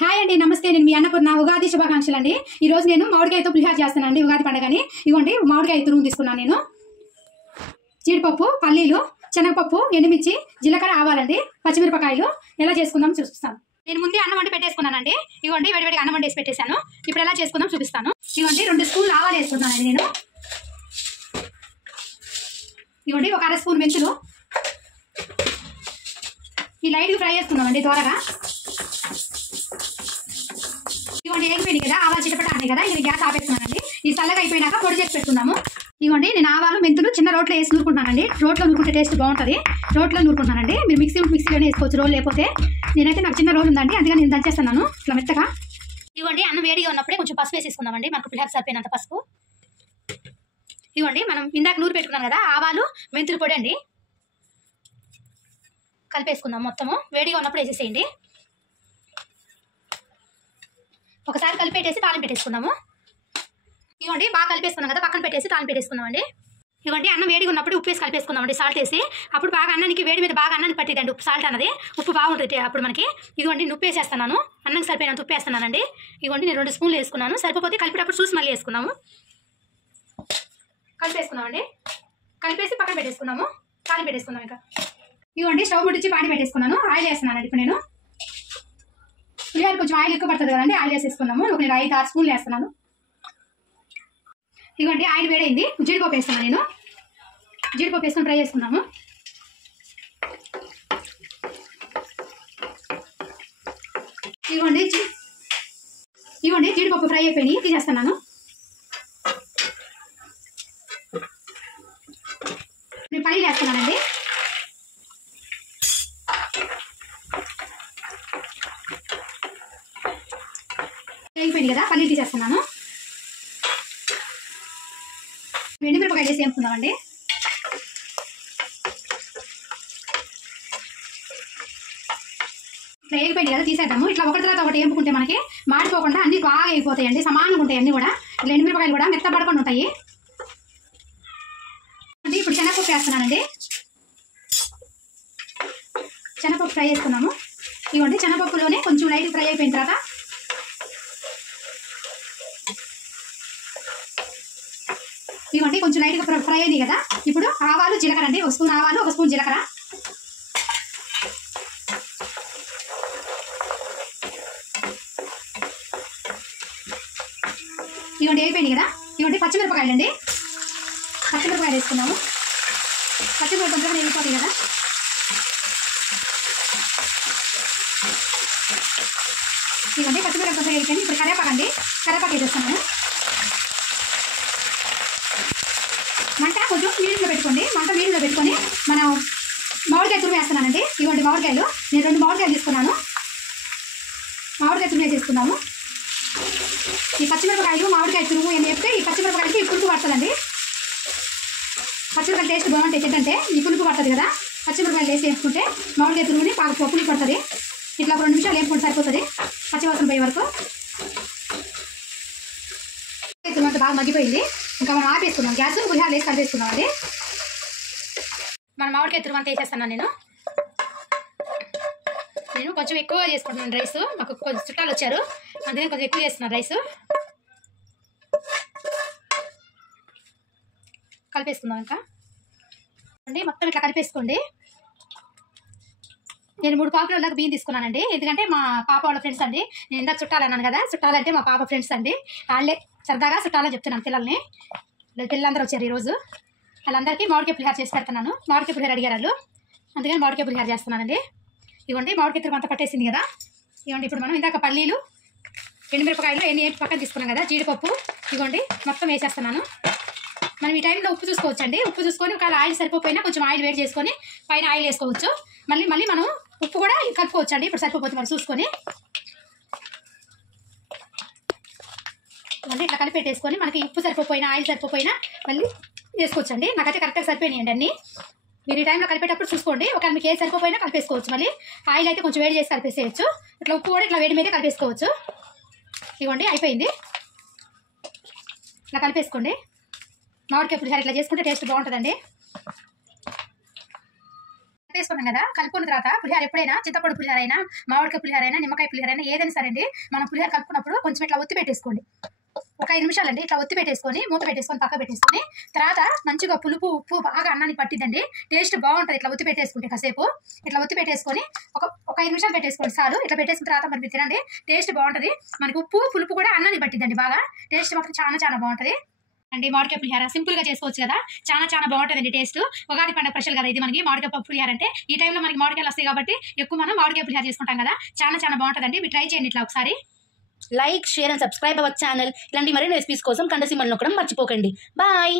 Hi అండి, నమస్తే. నేను మీ అన్నపూర్ణ. ఉగాది శుభాకాంక్షలు అండి. ఈ రోజు నేను మామిడికాయతో పులిహోర చేస్తానండి. ఉగాది పండుగని ఇవ్వండి. మామిడికాయ తురుము తీసుకున్నాను. నేను జీడిపప్పు, పల్లీలు, శనగపప్పు, ఎండుమిర్చి, జీలకర్ర, ఆవాలండి, పచ్చిమిరపకాయలు ఎలా చేసుకుందాం చూపిస్తాను. నేను ముందే అన్నం వండి పెట్టేసుకున్నానండి. ఇవ్వండి, వేడివేడిగా అన్నం వండేసి పెట్టేశాను. ఇప్పుడు ఎలా చేసుకుందాం చూపిస్తాను. ఇవ్వండి, 2 స్పూన్లు ఆవాలు వేసుకుంటానండి నేను. ఇవ్వండి, ఒక 1/2 స్పూన్ మెంతులు. ఈ లైట్గా ఫ్రై చేసుకుందామండి త్వరగా. ఇవ్వండి, అయిపోయింది కదా, ఆవాలు చిటపట అన్నాయి కదా, ఇది గ్యాస్ ఆపేస్తున్నానండి. ఈ చల్లగా అయిపోయినాక పొడి చేసి పెట్టుకుందాము. ఇవ్వండి, నేను ఆవాలు మెంతులు చిన్న రోట్లో వేసి నూరుకుంటున్నానండి. రోట్లో నూరుకుంటే టేస్ట్ బాగుంటుంది. రోట్లో నూరుకుంటున్నానండి. మీరు మిక్సీలోనే వేసుకోవచ్చు, రోల్ లేకపోతే. నేనైతే నాకు చిన్న రోల్ ఉందండి, అందుకని నేను దంచేస్తున్నాను ఇట్లా మెత్తగా. ఇవ్వండి, అన్నం వేడిగా ఉన్నప్పుడే కొంచెం పసుపు వేసేసుకుందామండి, మనకు పులిహోర సరిపోయినంత పసుపు. ఇవ్వండి, మనం ఇందాక నూరు పెట్టుకున్నాం కదా, ఆవాలు మెంతులు పొడి అండి, కలిపేసుకుందాం మొత్తము. వేడిగా ఉన్నప్పుడు వేసేసేయండి. ఒకసారి కలిపేసి తాళం పెట్టేసుకుందాము. ఇవ్వండి, బాగా కలిపేసుకున్నాం కదా, పక్కన పెట్టేసి తాళం పెట్టేసుకుందామండి. ఇవ్వండి, అన్నం వేడిగా ఉన్నప్పుడు ఉప్పు వేసి కలిపేసుకుందామండి, సాల్ట్ వేసి. అప్పుడు బాగా అన్నానికి వేడి మీద బాగా అన్నానికి పట్టిదండి ఉప్పు, సాల్ట్ అన్నది. ఉప్పు బాగుంటుంది అప్పుడు మనకి. ఇదిగోండి, ఉప్పు వేసేస్తున్నాను, అన్నంకి సరిపోయినంత ఉప్పు వేస్తున్నానండి. ఇవ్వండి, నేను 2 స్పూన్లు వేసుకున్నాను. సరిపోతే కలిపేటప్పుడు చూసి మళ్ళీ వేసుకున్నాము. కలిపేసుకున్నామండి. కలిపేసి పక్కన పెట్టేసుకున్నాము. తాళం పెట్టేసుకుందాం ఇంకా. ఇవ్వండి, స్టవ్ ముట్టించి పాడి పెట్టేసుకున్నాను. ఆయిల్ వేస్తున్నానండి ఇప్పుడు నేను. పులిహోర కొంచెం ఆయిల్ ఎక్కువ పడుతుంది కదండి, ఆయిల్ వేసేసుకున్నాము. నేను 5-6 స్పూన్లు వేస్తున్నాను. ఇవ్వండి, ఆయిల్ వేడైంది. జీడిపప్పు వేస్తున్నాను నేను. జీడిపప్పు వేసుకొని ఫ్రై చేసుకున్నాము. ఇవ్వండి, జీడిపప్పు ఫ్రై అయిపోయినాయి, తీసేస్తున్నాను. నేను పల్లీలు వేస్తున్నానండి. అయిపోయింది కదా, పల్లీలు తీసేస్తున్నాను. ఎండుమిరపకాయలు వేసి వేసుకుందామండి. ఇట్లా వేగిపోయింది కదా, తీసేద్దాము. ఇట్లా ఒకటి తర్వాత ఒకటి వేపుకుంటే మనకి మాడిపోకుండా అన్ని బాగా అయిపోతాయండి, సమానంగా ఉంటాయి అన్నీ కూడా. ఇట్లా ఎండుమిరపకాయలు కూడా మెత్తపడకుండా ఉంటాయి. ఇప్పుడు శనగపప్పు వేస్తున్నానండి. శనగపప్పు ఫ్రై చేసుకున్నాము. ఇవ్వండి, శనగపప్పులోనే కొంచెం లైట్ ఫ్రై అయిపోయిన తర్వాత ఇవ్వండి, కొంచెం లైట్గా ఫ్రై అయింది కదా, ఇప్పుడు ఆవాలు జీలకర్ర అండి. 1 స్పూన్ ఆవాలు, 1 స్పూన్ జీలకర్ర. ఇవ్వండి, అయిపోయింది కదా. ఇవ్వండి, పచ్చిమిరపకాయలు అండి. పచ్చిమిరపకాయలు వేసుకున్నాము. పచ్చిమిరపకాయలు కొంచెం వేగిపోతాయి కదా. ఇవ్వండి, పచ్చిమిరపకాయలు కొంచెం వేగిపోయింది. ఇప్పుడు కరివేపాకు అండి. కరివేపాకు వేసేస్తున్నాను. మంట కొంచెం మీడియంలో పెట్టుకోండి. మంట మీడియంలో పెట్టుకొని మనం మామిడికాయ తురుము వేస్తున్నానండి. ఇవ్వండి, మామిడికాయలు నేను 2 మామిడికాయలు తీసుకున్నాను. మామిడికాయ తురుము వేసేసుకున్నాము. ఈ పచ్చిమిరపకాయలు మామిడికాయ తురుము ఏం చెప్తే ఈ పచ్చిమిరపకాయలకి ఈ పులుపు పడుతుందండి. పచ్చిమిరపకాయలు టేస్ట్ బాగుంటాయి తింటే, ఈ పులుపు పడుతుంది కదా. పచ్చిమిరపకాయలు వేసి వేసుకుంటే మామిడికాయ తురుముని బాగా పులుపు పడుతుంది. ఇట్లా 2 నిమిషాలు వేసుకుంటే సరిపోతుంది, పచ్చివాసన పోయే వరకు. అంతా బాగా మగ్గిపోయింది. ఇంకా మనం ఆపేసుకున్నాం గ్యాస్. పులిహోర వేసి కలిపేసుకున్నాం అండి. మన మామిడికాయ తురుము అంతా వేసేస్తున్నాను నేను. కొంచెం ఎక్కువ చేసుకుంటున్నాను రైస్. మాకు కొంచెం చుట్టాలు వచ్చారు, అందుకని కొంచెం ఎక్కువ చేస్తున్నాను రైస్. కలిపేసుకుందాం ఇంకా అండి. మొత్తం ఇట్లా కలిపేసుకోండి. నేను 3 పావుల దాకా బియ్యం తీసుకున్నానండి. ఎందుకంటే మా పాప వాళ్ళ ఫ్రెండ్స్ అండి. నేను ఇందాక చుట్టాలన్నాను కదా, చుట్టాలంటే మా పాప ఫ్రెండ్స్ అండి. వాళ్ళే సరదాగా చుట్టాలని చెప్తున్నాను పిల్లల్ని. పిల్లలందరూ వచ్చారు ఈరోజు. వాళ్ళందరికీ మామిడికాయ పులిహోర చేసి పెడుతున్నాను. మామిడికాయ పులిహోర అడిగారు వాళ్ళు, అందుకని మామిడికాయ పులిహోర చేస్తున్నానండి. ఇవ్వండి, మామిడికాయ తురుము అంతా పట్టేసింది కదా. ఇవ్వండి, ఇప్పుడు మనం ఇందాక పల్లీలు, ఎండుమిరపకాయలు ఎన్ని పక్కన తీసుకున్నాం కదా, జీడిపప్పు, ఇవ్వండి మొత్తం వేసేస్తున్నాను. మనం ఈ టైంలో ఉప్పు చూసుకోవచ్చండి. ఉప్పు చూసుకొని ఒకవేళ ఆయిల్ సరిపోయినా కొంచెం ఆయిల్ వేడి చేసుకొని పైన ఆయిల్ వేసుకోవచ్చు. మళ్ళీ మనం ఉప్పు కూడా కలుపుకోవచ్చు అండి. ఇప్పుడు సరిపోతే మనం చూసుకొని అంటే ఇట్లా కలిపెట్టేసుకొని మనకి ఉప్పు సరిపోయినా ఆయిల్ సరిపోయినా మళ్ళీ వేసుకోవచ్చండి. నాకైతే కరెక్ట్గా సరిపోయినాయండి అన్నీ. మీరు ఈ టైంలో కలిపేటప్పుడు చూసుకోండి. ఒకవేళ మీకు ఏది సరిపోయినా కలిపేసుకోవచ్చు. మళ్ళీ ఆయిల్ అయితే కొంచెం వేడి చేసి కలిపేసేయచ్చు. ఇట్లా ఉప్పు కూడా ఇట్లా వేడి మీదే కలిపేసుకోవచ్చు. ఇవ్వండి, అయిపోయింది. ఇట్లా కలిపేసుకోండి. మామిడికాయ పులిహోర ఇట్లా చేసుకుంటే టేస్ట్ బాగుంటుందండి. కలిపేసుకున్నాం కదా, కలుపుకున్న తర్వాత పులిహార ఎప్పుడైనా చింతపండు పులిహార అయినా, మామిడికాయ పులిహార అయినా, నిమ్మకాయ పులిహార అయినా ఏదైనా సరే అండి, మనం పులిహార కలుపుకున్నప్పుడు కొంచెం ఇట్లా ఒత్తి పెట్టేసుకోండి. ఒక 5 నిమిషాలు అండి ఇట్లా ఒత్తి పెట్టేసుకొని మూత పెట్టేసుకొని పక్క పెట్టేసుకొని తర్వాత మంచిగా పులుపు ఉప్పు బాగా అన్నానికి పట్టిద్దండి. టేస్ట్ బాగుంటుంది ఇట్లా ఒత్తి పెట్టేసుకుంటే. కాసేపు ఇట్లా ఒత్తి పెట్టేసుకొని ఒక 5 నిమిషాలు పెట్టేసుకోండి చాలు. ఇట్లా పెట్టేసిన తర్వాత మరి తినండి, టేస్ట్ బాగుంటుంది. మనకి ఉప్పు పులుపు కూడా అన్నానికి పట్టిద్దండి బాగా. టేస్ట్ మాత్రం చాలా చాలా బాగుంటుంది అండి. మామిడికాయ పులిహార సింపుల్ గా చేసుకోవచ్చు కదా, చాలా చాలా బాగుంటుందండి టేస్ట్. ఉగాది పండుగ స్పెషల్ కదా ఇది మనకి మామిడికాయ పులిహార అంటే. ఈ టైంలో మనకి మామిడికాయలు వస్తాయి కాబట్టి ఎక్కువ మనం మామిడికాయ పులిహార చేసుకుంటాం కదా, చాలా చాలా బాగుంటుందండి. మీరు ట్రై చేయండి ఇట్లా ఒకసారి. Like, share and subscribe our channel. ఇలాంటి మరిన్ని రెసిపీస్ కోసం గంట సింబల్ నొక్కడం మర్చిపోకండి. బాయ్.